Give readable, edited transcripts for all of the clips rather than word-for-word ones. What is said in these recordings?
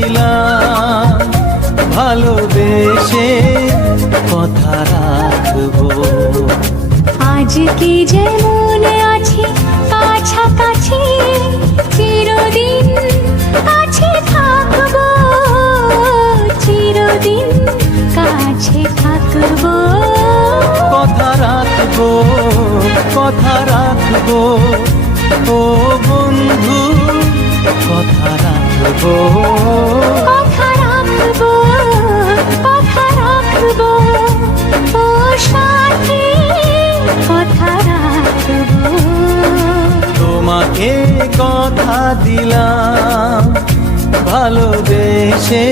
দিলাম, ভালোবেসে কথা রাখবো। আজকে যেমন আছি কাছাকাছি, চিরদিন কাছে থাকবো, চিরদিন কাছে থাকবো। কথা রাখবো, কথা রাখবো, ও বন্ধু কথা রাখবো। কথা রাখবো, কথা রাখবো, ও সাথী কথা রাখবো। তোমাকে কথা দিলাম, ভালোবেসে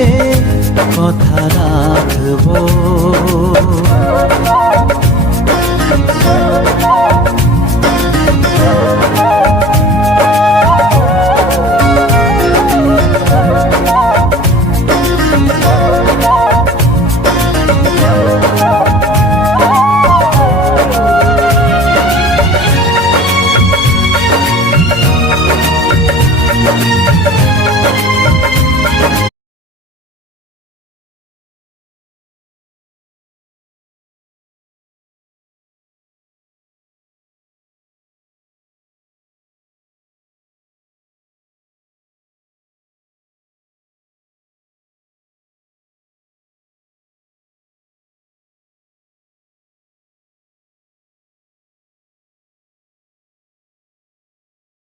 কথা রাখবো।